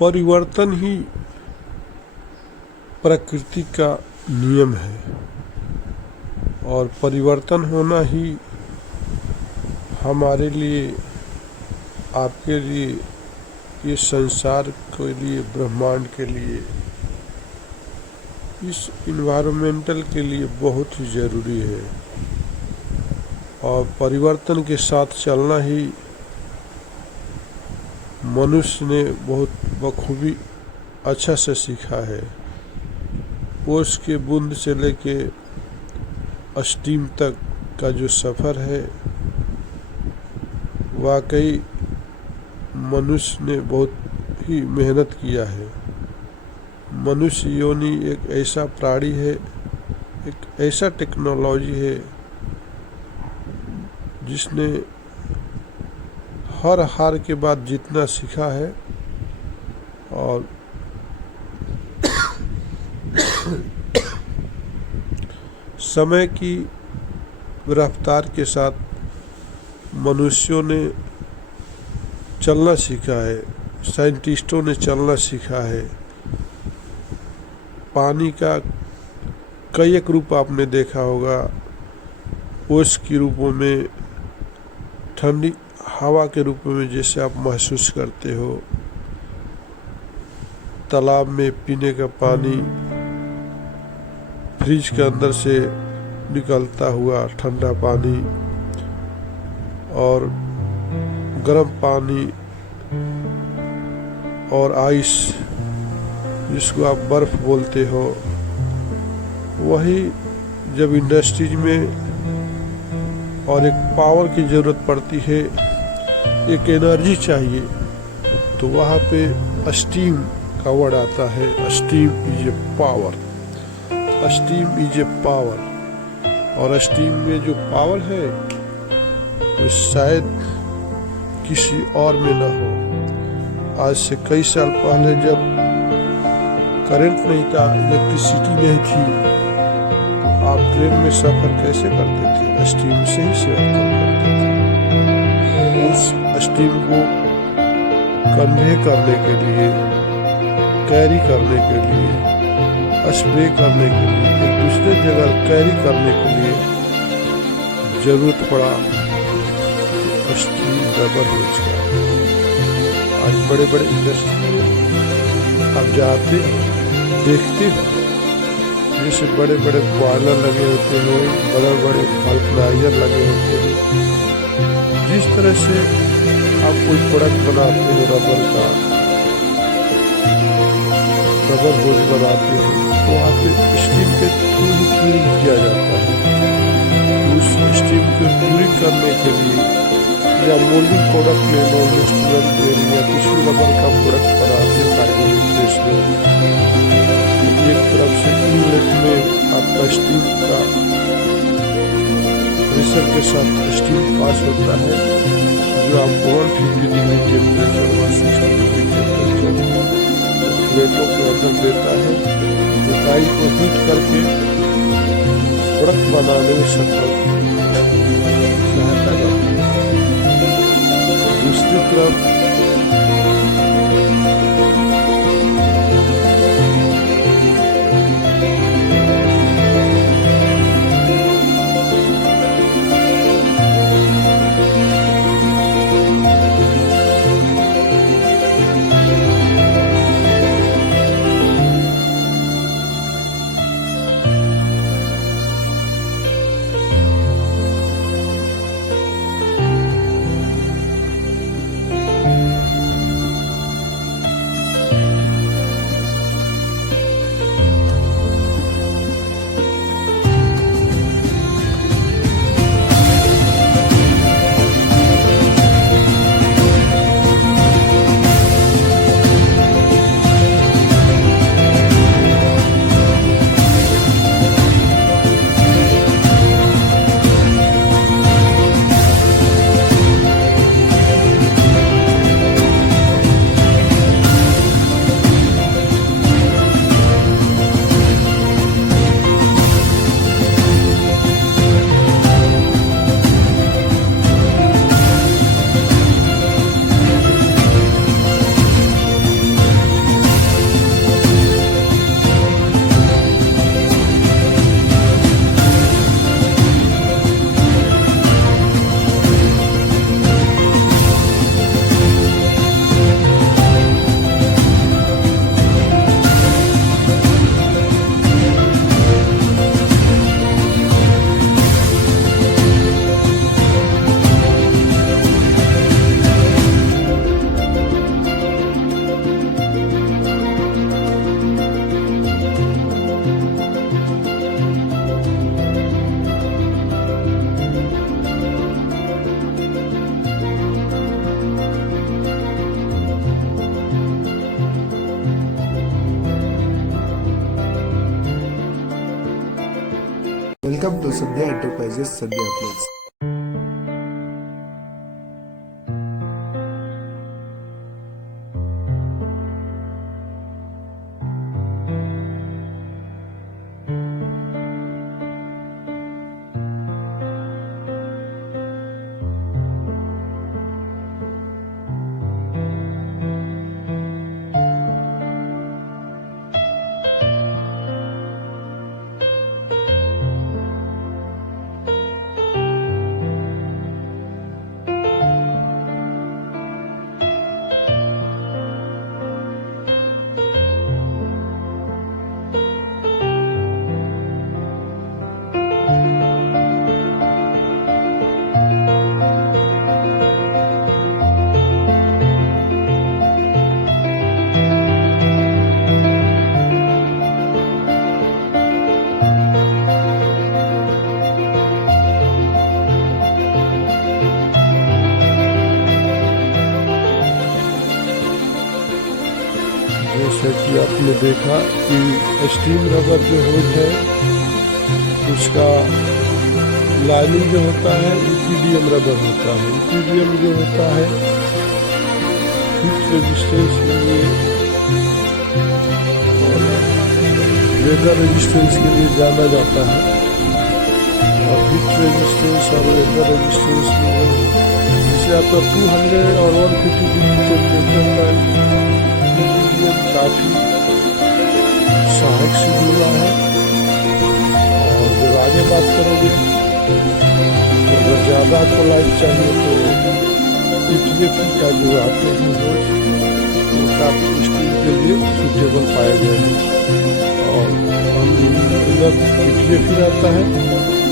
परिवर्तन ही प्रकृति का नियम है और परिवर्तन होना ही हमारे लिए, आपके लिए, ये संसार के लिए, ब्रह्मांड के लिए, इस इन्वायरमेंटल के लिए बहुत ही ज़रूरी है। और परिवर्तन के साथ चलना ही मनुष्य ने बहुत बखूबी अच्छा से सीखा है। ओस के बूंद से लेके अस्टीम तक का जो सफ़र है, वाकई मनुष्य ने बहुत ही मेहनत किया है। मनुष्य योनि एक ऐसा प्राणी है, एक ऐसा टेक्नोलॉजी है जिसने हर हार के बाद जितना सीखा है और समय की रफ्तार के साथ मनुष्यों ने चलना सीखा है, साइंटिस्टों ने चलना सीखा है। पानी का कई एक रूप आपने देखा होगा, ओस के रूपों में, ठंडी हवा के रूप में जैसे आप महसूस करते हो, तालाब में पीने का पानी, फ्रिज के अंदर से निकलता हुआ ठंडा पानी और गर्म पानी और आइस जिसको आप बर्फ बोलते हो, वही जब इंडस्ट्रीज में और एक पावर की ज़रूरत पड़ती है, एक एनर्जी चाहिए, तो वहाँ पे स्टीम का वर्ड आता है। Steam is a power, steam is a power. और स्टीम में जो पावर है वो शायद किसी और में न हो। आज से कई साल पहले जब करंट नहीं था, इलेक्ट्रिसिटी नहीं थी, आप ट्रेन में सफ़र कैसे करते थे? स्टीम से ही सफ़र करते थे। उस स्टीम को कन्वे करने के लिए, कैरी करने के लिए, स्प्रे करने के लिए, एक दूसरे जगह कैरी करने के लिए जरूरत पड़ा स्टीम डबल हो गया। आज बड़े बड़े इंडस्ट्री में आप जाते हो, देखते हो, जैसे बड़े बड़े बॉयलर लगे होते हैं, बड़े बड़े वल्कनाइजर लगे होते हैं। जिस तरह से आप कोई प्रोडक्ट बनाते हो, रबर का, रबर बोझ बनाते हो, तो वहाँ पे स्टीम के थ्रू ही क्यूरिंग किया जाता है। उस स्टीम को क्यूरिंग करने के लिए या मोल्डिंग प्रोडक्ट में, मोल्डिंग स्टीम या किसी रबर का प्रोडक्ट बनाते हैं कार्बोनिक प्रेस में, एक तरफ से इनलेट में आपका स्टीम का प्रेशर के साथ स्टीम पास होता है, जो आपको 150 डिग्री टेम्परेचर, 160 डिग्री टेम्परेचर प्लेटों के अंदर देता है, जो डाई को हीट करके प्रोडक्ट बनाने में सफल सहायता करती है। दूसरी तरफ Welcome to Sandhya Enterprises Sandhya Flakes. जैसे कि आपने देखा कि स्टीम रबर जो है उसका लाइनिंग जो होता है ईपीडीएम रबर होता है। ईपीडीएम जो होता है हीट रेजिस्टेंस के लिए और वेदर रेजिस्टेंस के लिए जाना जाता है। और हीट रेजिस्टेंस और वेदर रेजिस्टेंस में जिसे आपका 200 और 150 डिग्री टेम्परेचर का काफी सहायक सिद्ध हुआ है। और जब आगे बात करोगे तो अगर ज़्यादा आपको लाइट चाहिए तो ईपीएफई का जो आते हैं वो काफी स्टील के लिए सूटेबल पाए गए हैं। और अंदर ईपीएफई रहता है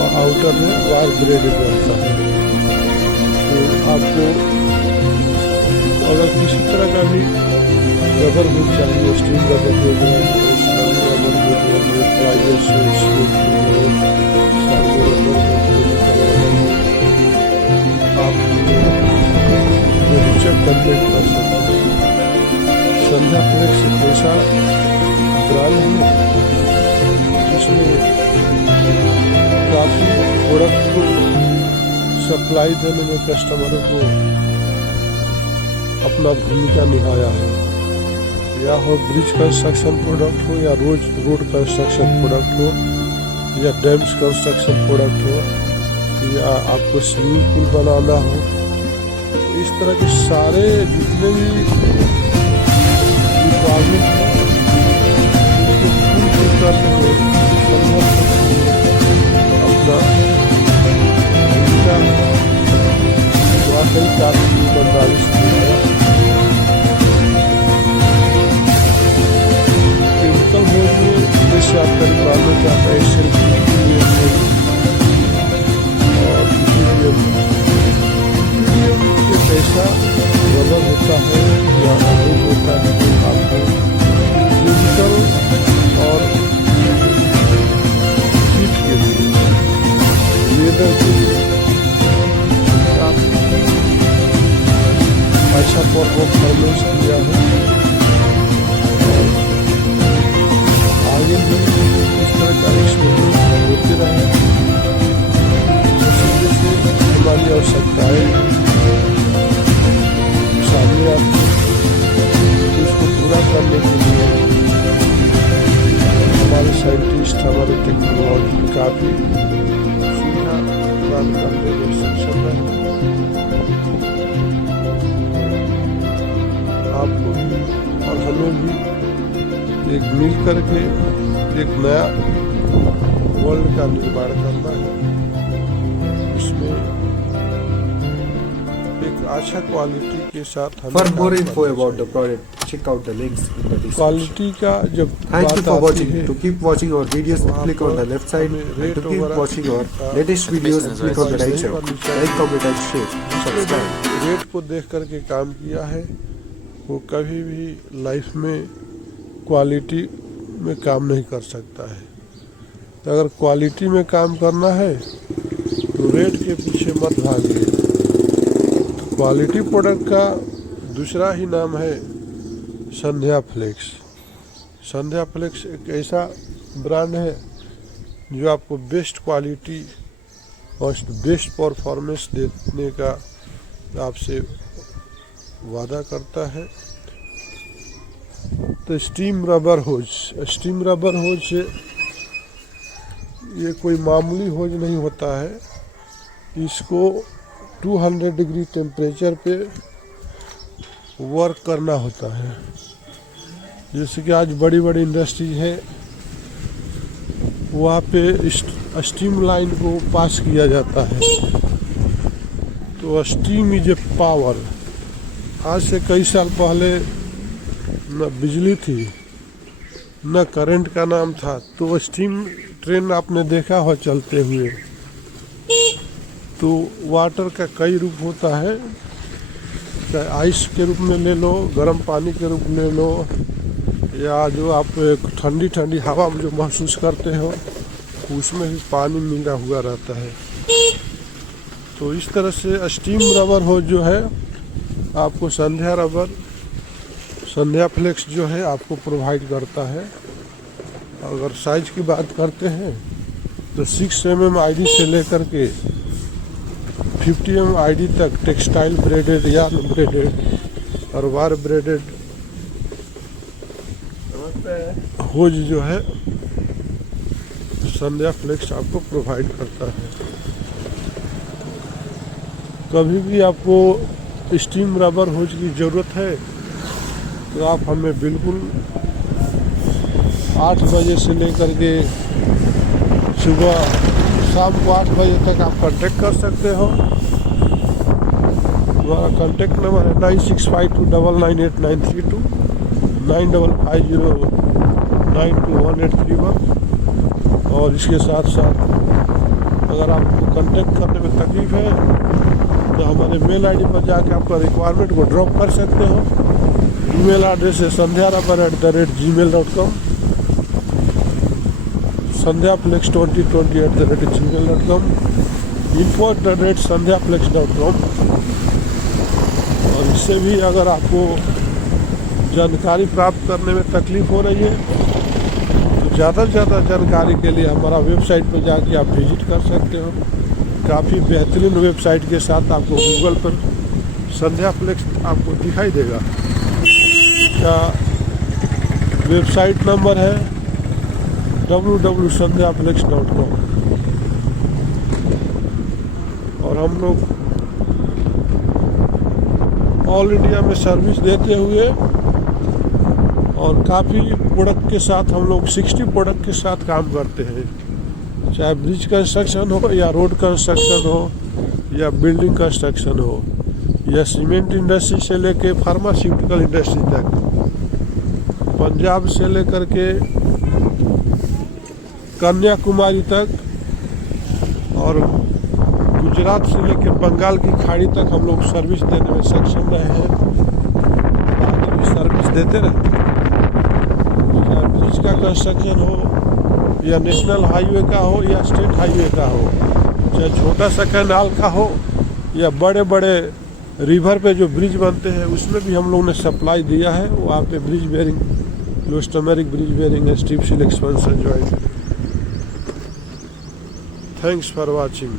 और आउटर में वायर ब्रेडेड रहता है। तो आपको अगर किसी तरह का भी रबर बुक चाहिए, steel rubber book rubber book private आप चेक कंप्लीट कर सकते हैं। संध्या फ्लेक्स एक ऐसा ब्रांड है जिसमें काफ़ी प्रोडक्ट को सप्लाई देने में कस्टमरों को अपना भूमिका निभाया है। या हो ब्रिज कंस्ट्रक्शन प्रोडक्ट हो या रोड कंस्ट्रक्शन प्रोडक्ट हो या डैम्स कंस्ट्रक्शन प्रोडक्ट हो या आपको स्विमिंग पूल बनाना हो, तो इस तरह के सारे जितने भी रिक्वायरमेंट हैं अपना भूमिका वाकई काफी ईमानदारी से जैसे आपका रिक्वायरमेंट आता है और पैसा रबर होता है या अमूल होता है तो आपको फिजिकल और हीट के लिए वेदर के लिए अच्छा परफॉर्मेंस किया है। आगे भी इस तरह का एक्सपीरियंस होते रहे। हमारी आवश्यकताएं सामने आती उसको पूरा करने के लिए हमारे साइंटिस्ट हमारे टेक्नोलॉजी काफ़ी सुविधा प्रदान करने में सक्षम है। आपको भी और हमें भी एक मिल करके एक नया वर्ल्ड का निर्माण करना है। इसमें एक अच्छा क्वालिटी के साथ For more info about the product, check out the links in the description. Quality का जब Thank you for बात watching. आती है To keep watching our videos, click on the left side. And to keep watching our latest videos, click on the right side. Like, comment and share. Subscribe. Rate को देख करके काम किया है। वो कभी भी लाइफ में क्वालिटी में काम नहीं कर सकता है। तो अगर क्वालिटी में काम करना है तो रेट के पीछे मत भागिए। क्वालिटी प्रोडक्ट का दूसरा ही नाम है संध्या फ्लेक्स। संध्या फ्लेक्स एक ऐसा ब्रांड है जो आपको बेस्ट क्वालिटी और बेस्ट परफॉर्मेंस देने का आपसे वादा करता है। तो स्टीम रबर होज ये कोई मामूली होज नहीं होता है। इसको 200 डिग्री टेम्परेचर पे वर्क करना होता है। जैसे कि आज बड़ी बड़ी इंडस्ट्री है, वहाँ पे स्टीम लाइन को पास किया जाता है। तो स्टीम इज ए पावर। आज से कई साल पहले न बिजली थी न करंट का नाम था, तो स्टीम ट्रेन आपने देखा हो चलते हुए। तो वाटर का कई रूप होता है, चाहे आइस के रूप में ले लो, गर्म पानी के रूप में ले लो, या जो आप ठंडी ठंडी हवा जो महसूस करते हो उसमें भी पानी मिला हुआ रहता है। तो इस तरह से स्टीम रबर हो जो है आपको संध्या फ्लेक्स जो है आपको प्रोवाइड करता है। अगर साइज की बात करते हैं तो 6 mm आईडी से लेकर के 50 mm आईडी तक टेक्सटाइल ब्रेडेड, यार्न ब्रेडेड और वार ब्रेडेड होज जो है संध्या फ्लेक्स आपको प्रोवाइड करता है। कभी भी आपको स्टीम रबर होज की ज़रूरत है तो आप हमें बिल्कुल 8 बजे से लेकर के शाम को 8 बजे तक आप कांटेक्ट कर सकते हो। हमारा कांटेक्ट नंबर है 9652998932, 9550921831। और इसके साथ साथ अगर आपको कांटेक्ट करने में तकलीफ है तो हमारे मेल आईडी पर जाके आपका रिक्वायरमेंट को ड्रॉप कर सकते हो। ईमेल एड्रेस है sandhyarubber@gmail.com, sandhyaflex2020@gmail.com, info@sandhyaflex.com। और इससे भी अगर आपको जानकारी प्राप्त करने में तकलीफ हो रही है तो ज़्यादा से ज़्यादा जानकारी के लिए हमारा वेबसाइट पर जाके आप विजिट कर सकते हो। काफ़ी बेहतरीन वेबसाइट के साथ आपको गूगल पर संध्या फ्लेक्स आपको दिखाई देगा। इसका वेबसाइट नंबर है www.sandhyaflex.com। और हम लोग ऑल इंडिया में सर्विस देते हुए और काफ़ी प्रोडक्ट के साथ हम लोग 60 प्रोडक्ट के साथ काम करते हैं, चाहे ब्रिज कंस्ट्रक्शन हो या रोड कंस्ट्रक्शन हो या बिल्डिंग कंस्ट्रक्शन हो या सीमेंट इंडस्ट्री से लेके फार्मास्यूटिकल इंडस्ट्री तक, पंजाब से लेकर के कन्याकुमारी तक और गुजरात से लेकर बंगाल की खाड़ी तक हम लोग सर्विस देने में सक्षम रहे हैं। आगे भी सर्विस देते रहे, चाहे ब्रिज का कंस्ट्रक्शन हो या नेशनल हाईवे का हो या स्टेट हाईवे का हो, चाहे छोटा सा कैनाल का हो या बड़े बड़े रिवर पे जो ब्रिज बनते हैं उसमें भी हम लोग ने सप्लाई दिया है। वहाँ पे bridge bearing, elastomeric bridge bearing and strip seal expansion joint. Thanks for watching.